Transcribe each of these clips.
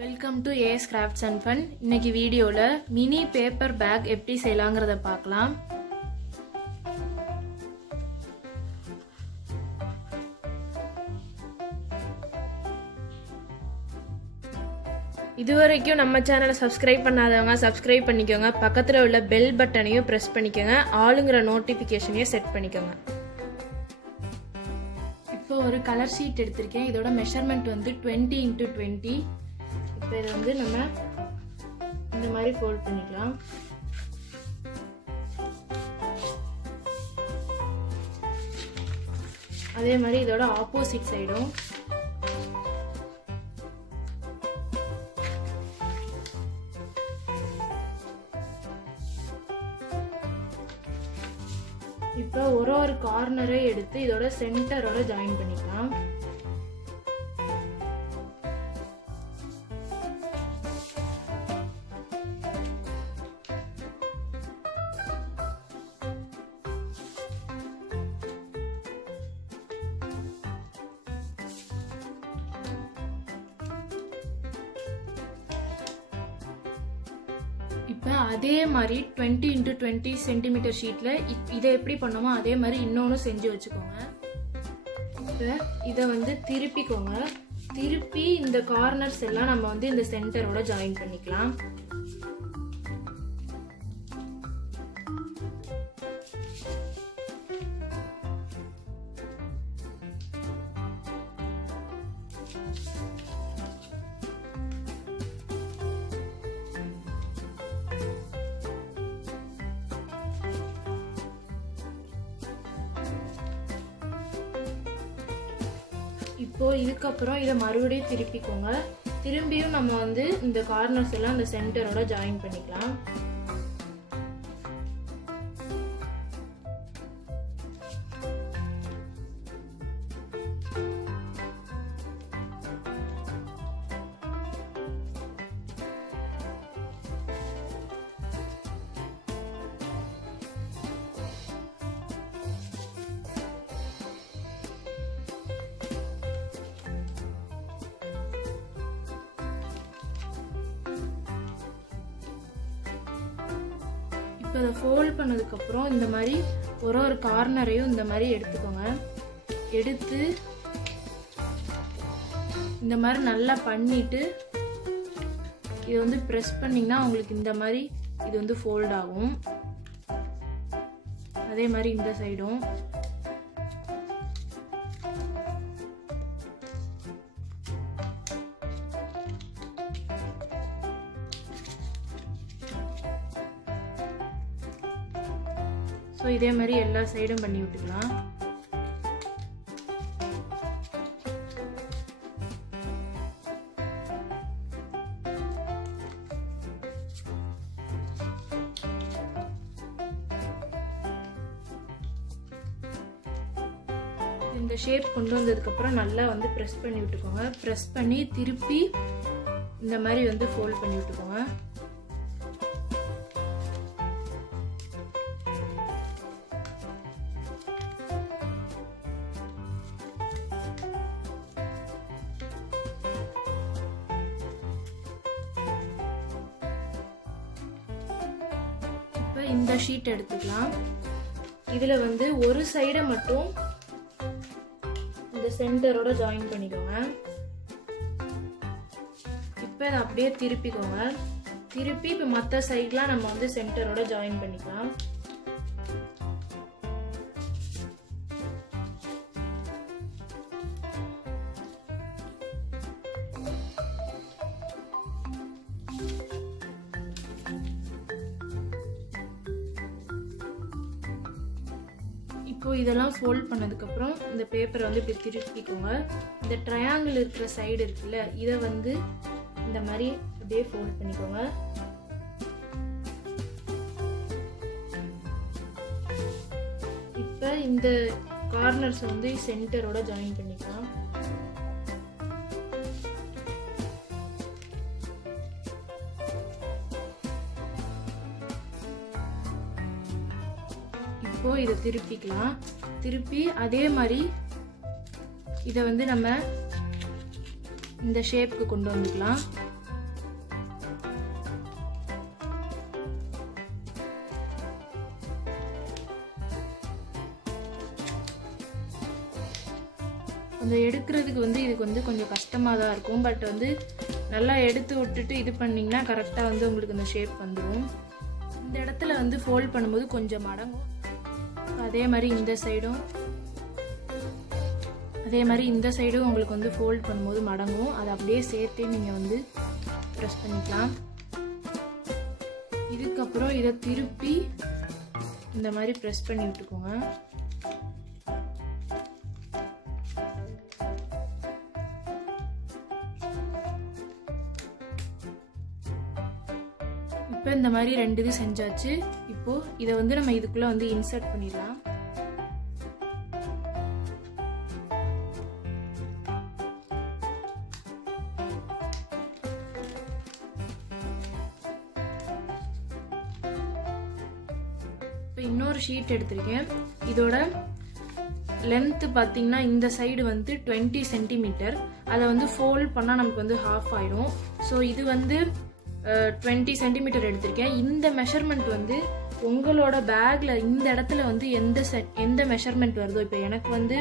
Welcome to as crafts and fun. இன்னைக்கு வீடியோவில் mini paper bag எப்படி செய்யலாங்கிறத பார்க்கலாம். இதுவரைக்கும் நம்ம சேனலை சப்ஸ்கிரைப் பண்ணாதவங்க சப்ஸ்கிரைப் பண்ணிக்கோங்க. பக்கத்தில் உள்ள பெல் பட்டனையும் ப்ரெஸ் பண்ணிக்கோங்க. ஆளுங்கிற நோட்டிஃபிகேஷனையும் செட் பண்ணிக்கோங்க. இப்போ ஒரு கலர் ஷீட் எடுத்திருக்கேன். இதோட மெஷர்மெண்ட் வந்து 20x20. இப்போ இதை வந்து நம்ம இந்த மாதிரி ஃபோல்ட் பண்ணிக்கலாம். அதே மாதிரி இதோட ஆப்போசிட் சைடும் இப்போ ஒரு கார்னரை எடுத்து இதோட சென்டரோட ஜாயின் பண்ணிக்கலாம். இப்போ அதே மாதிரி 20x20 சென்டிமீட்டர் ஷீட்டில் இதை எப்படி பண்ணோமோ அதே மாதிரி இன்னொன்று செஞ்சு வச்சுக்கோங்க. இப்போ இதை வந்து திருப்பிக்கோங்க. திருப்பி இந்த கார்னர்ஸ் எல்லாம் நம்ம வந்து இந்த சென்டரோட ஜாயின் பண்ணிக்கலாம். இப்போ இதுக்கப்புறம் இதை மறுபடியும் திருப்பிக்கோங்க. திரும்பியும் நம்ம வந்து இந்த கார்னர்ஸ் எல்லாம் இந்த சென்டரோட ஜாயின் பண்ணிக்கலாம். இப்போ இதை ஃபோல்ட் பண்ணதுக்கப்புறம் இந்த மாதிரி ஒரு கார்னரையும் இந்த மாதிரி எடுத்துக்கோங்க. எடுத்து இந்த மாதிரி நல்லா பண்ணிட்டு இதை வந்து ப்ரெஸ் பண்ணிங்கன்னா உங்களுக்கு இந்த மாதிரி இது வந்து ஃபோல்ட் ஆகும். அதே மாதிரி இந்த சைடும் இதே மாதிரி எல்லா சைடும் பண்ணி விட்டுக்கலாம். இந்த ஷேப் கொண்டு வந்ததுக்கு அப்புறம் நல்லா வந்து ப்ரெஸ் பண்ணி விட்டுக்கோங்க. ப்ரெஸ் பண்ணி திருப்பி இந்த மாதிரி வந்து ஃபோல்ட் பண்ணி விட்டுக்கோங்க. இந்த ஷீட் எடுத்துக்கலாம். இதுல வந்து ஒரு சைடை மட்டும் இந்த சென்டரோட ஜாயின் பண்ணிக்கோங்க. இப்போ இதை அப்படியே திருப்பிக்கோங்க. திருப்பி இப்போ மற்ற சைட்லாம் நம்ம வந்து சென்டரோட ஜாயின் பண்ணிக்கலாம். இப்போ இதெல்லாம் ஃபோல்ட் பண்ணதுக்கப்புறம் இந்த பேப்பரை வந்து இப்படி திருப்பிக்கோங்க. இந்த ட்ரையாங்கிள் இருக்கிற சைடு இருக்குல்ல, இதை வந்து இந்த மாதிரி அப்படியே ஃபோல்ட் பண்ணிக்கோங்க. இப்போ இந்த கார்னர்ஸ் வந்து சென்டரோட ஜாயின் பண்ணிக்கலாம். இப்போ இதை திருப்பிக்கலாம். திருப்பி அதே மாதிரி இதை வந்து நம்ம இந்த ஷேப்புக்கு கொண்டு வந்துக்கலாம். இந்த எடுக்கிறதுக்கு வந்து இதுக்கு வந்து கொஞ்சம் கஷ்டமாக தான் இருக்கும். பட் வந்து நல்லா எடுத்து விட்டுட்டு இது பண்ணிங்கன்னா கரெக்டாக வந்து உங்களுக்கு இந்த ஷேப் வந்துடும். இந்த இடத்துல வந்து ஃபோல்ட் பண்ணும்போது கொஞ்சம் மடங்கும். அதே மாதிரி இந்த சைடும் உங்களுக்கு வந்து ஃபோல்ட் பண்ணும்போது மடங்கும். அதை அப்படியே சேர்த்தே நீங்கள் வந்து ப்ரெஸ் பண்ணிக்கலாம். இதுக்கப்புறம் இதை திருப்பி இந்த மாதிரி ப்ரெஸ் பண்ணி விட்டுக்கோங்க. இப்போ இந்த மாதிரி 2 இது செஞ்சாச்சு. இப்போ இதை வந்து நம்ம இதுக்குள்ள வந்து இன்சர்ட் பண்ணிடலாம். இப்போ இன்னொரு ஷீட் எடுத்திருக்கேன். இதோட லென்த்து பார்த்தீங்கன்னா இந்த சைடு வந்து 20 சென்டிமீட்டர். அதை வந்து ஃபோல்ட் பண்ணால் நமக்கு வந்து ஹாஃப் ஆயிடும். ஸோ இது வந்து 20 சென்டிமீட்டர் எடுத்திருக்கேன். இந்த மெஷர்மெண்ட் வந்து உங்களோட பேக்கில் இந்த இடத்துல வந்து எந்த மெஷர்மெண்ட் வருதோ, இப்போ எனக்கு வந்து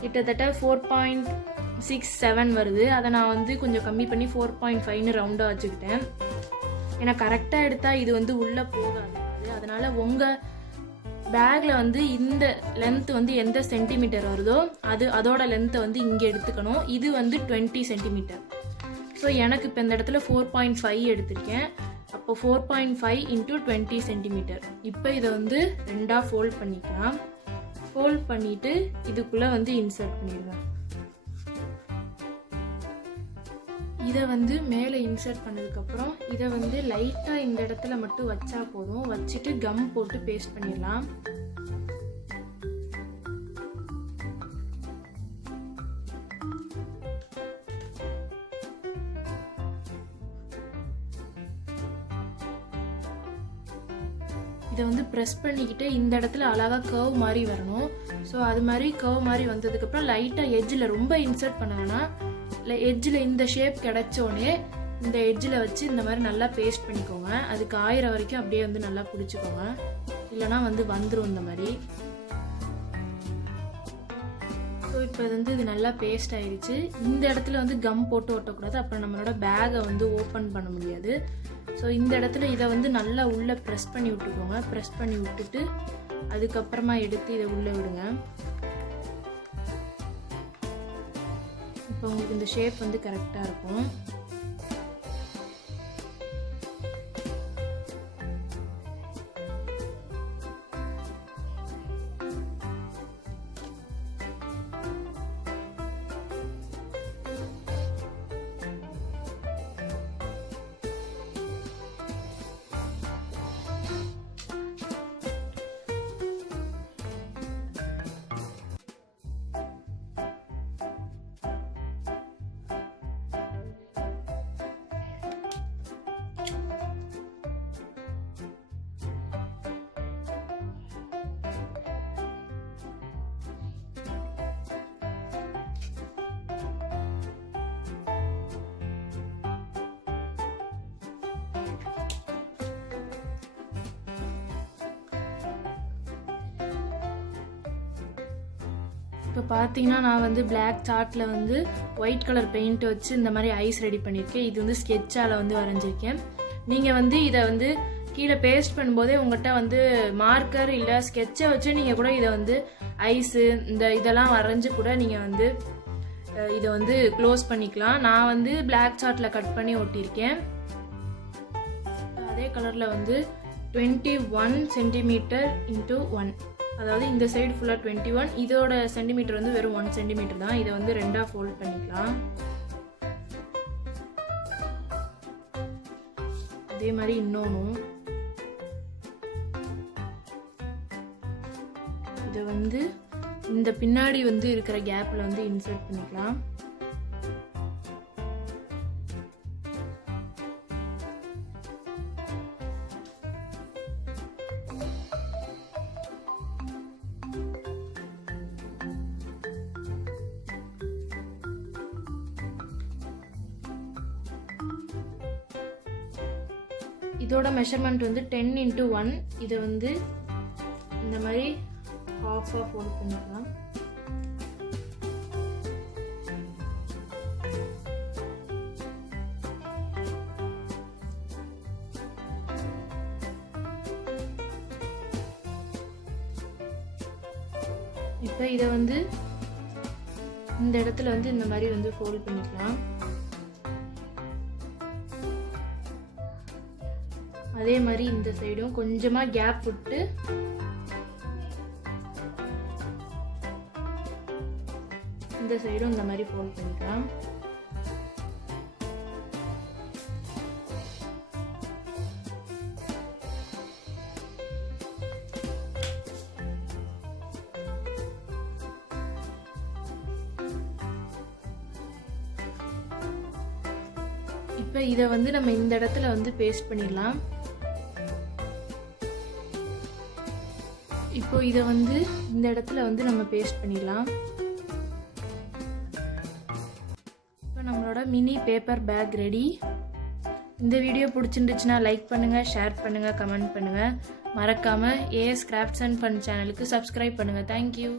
கிட்டத்தட்ட 4.67 வருது. அதை நான் வந்து கொஞ்சம் கம்மி பண்ணி 4.5ன்னு ரவுண்டாக வச்சுக்கிட்டேன். ஏன்னா கரெக்டாக எடுத்தால் இது வந்து உள்ளே போகாது. அதனால உங்கள் பேக்கில் வந்து இந்த லென்த் வந்து எந்த சென்டிமீட்டர் வருதோ அதோட லென்த்தை வந்து இங்கே எடுத்துக்கணும். இது வந்து 20 சென்டிமீட்டர். ஸோ எனக்கு இப்போ இந்த இடத்துல 4.5 எடுத்திருக்கேன். அப்போ 4.5 × 20 சென்டிமீட்டர். இப்போ இதை வந்து 2ஆக ஃபோல்ட் பண்ணிக்கலாம். ஃபோல்ட் பண்ணிவிட்டு இதுக்குள்ளே வந்து இன்சர்ட் பண்ணிடுவேன். இதை வந்து மேலே இன்சர்ட் பண்ணதுக்கப்புறம் இதை வந்து லைட்டாக இந்த இடத்துல மட்டும் வச்சா போதும். வச்சுட்டு கம் போட்டு பேஸ்ட் பண்ணிடலாம். இதை வந்து ப்ரெஸ் பண்ணிக்கிட்டு இந்த இடத்துல அழகாக கர்வ் மாதிரி வரணும். ஸோ அது மாதிரி கர்வ் மாதிரி வந்ததுக்கப்புறம் லைட்டாக எட்ஜில் ரொம்ப இன்சர்ட் பண்ண வேணாம். எட்ஜில் இந்த ஷேப் கிடைச்சோடனே இந்த எட்ஜில் வச்சு இந்த மாதிரி நல்லா பேஸ்ட் பண்ணிக்கோங்க. அதுக்கு ஆயிரம் வரைக்கும் அப்படியே வந்து நல்லா பிடிச்சிக்கோங்க. இல்லைனா வந்து வந்துடும் இந்த மாதிரி. ஸோ இப்போ இது நல்லா பேஸ்ட் ஆயிடுச்சு. இந்த இடத்துல வந்து கம் போட்டு ஒட்டக்கூடாது. அப்புறம் நம்மளோட பேகை வந்து ஓப்பன் பண்ண முடியாது. ஸோ இந்த இடத்துல இதை வந்து நல்லா உள்ளே ப்ரெஸ் பண்ணி விட்டுக்கோங்க. ப்ரெஸ் பண்ணி விட்டுட்டு அதுக்கப்புறமா எடுத்து இதை உள்ளே விடுங்க. இப்போ உங்களுக்கு இந்த ஷேப் வந்து கரெக்டாக இருக்கும். இப்போ பார்த்தீங்கன்னா நான் வந்து பிளாக் சார்ட்டில் வந்து ஒயிட் கலர் பெயிண்ட் வச்சு இந்த மாதிரி ஐஸ் ரெடி பண்ணியிருக்கேன். இது வந்து ஸ்கெட்சால் வந்து வரைஞ்சிருக்கேன். நீங்கள் வந்து இதை வந்து கீழே பேஸ்ட் பண்ணும்போதே உங்கள்கிட்ட வந்து மார்க்கர் இல்லை ஸ்கெட்சை வச்சு நீங்கள் கூட இதை வந்து ஐஸு இதெல்லாம் வரைஞ்சி கூட நீங்கள் வந்து இதை வந்து க்ளோஸ் பண்ணிக்கலாம். நான் வந்து பிளாக் சார்ட்டில் கட் பண்ணி ஒட்டியிருக்கேன். அதே கலரில் வந்து 21 சென்டிமீட்டர் × 1, அதாவது இந்த சைடு ஃபுல்லாக 21, இதோட சென்டிமீட்டர் வந்து வெறும் 1 சென்டிமீட்டர் தான். இதை வந்து 2ஆக ஃபோல்ட் பண்ணிக்கலாம். அதே மாதிரி இன்னொன்றும் இதை வந்து இந்த பின்னாடி வந்து இருக்கிற கேப்பில் வந்து இன்சர்ட் பண்ணிக்கலாம். இதோட மெஷர்மெண்ட் வந்து 10 × 1. இதை வந்து இந்த மாதிரி ஹாஃபாக ஃபோல்ட் பண்ணிக்கலாம். இப்போ இதை வந்து இந்த இடத்துல வந்து இந்த மாதிரி வந்து ஃபோல்ட் பண்ணிக்கலாம். அதே மாதிரி இந்த சைடும் கொஞ்சமாக கேப் விட்டு இந்த சைடும் இந்த மாதிரி ஃபோல்ட் பண்ணிக்கலாம். இப்போ இதை வந்து நம்ம இந்த இடத்துல வந்து பேஸ்ட் பண்ணிடலாம். இப்போ இதை வந்து இந்த இடத்துல வந்து நம்ம பேஸ்ட் பண்ணிடலாம். இப்போ நம்மளோட மினி பேப்பர் பேக் ரெடி. இந்த வீடியோ பிடிச்சிருந்துச்சுன்னா லைக் பண்ணுங்கள், ஷேர் பண்ணுங்கள், கமெண்ட் பண்ணுங்கள். மறக்காமல் ஏஎஸ் கிராஃப்ட்ஸ் அண்ட் ஃபன் சேனலுக்கு சப்ஸ்கிரைப் பண்ணுங்கள். தேங்க்யூ.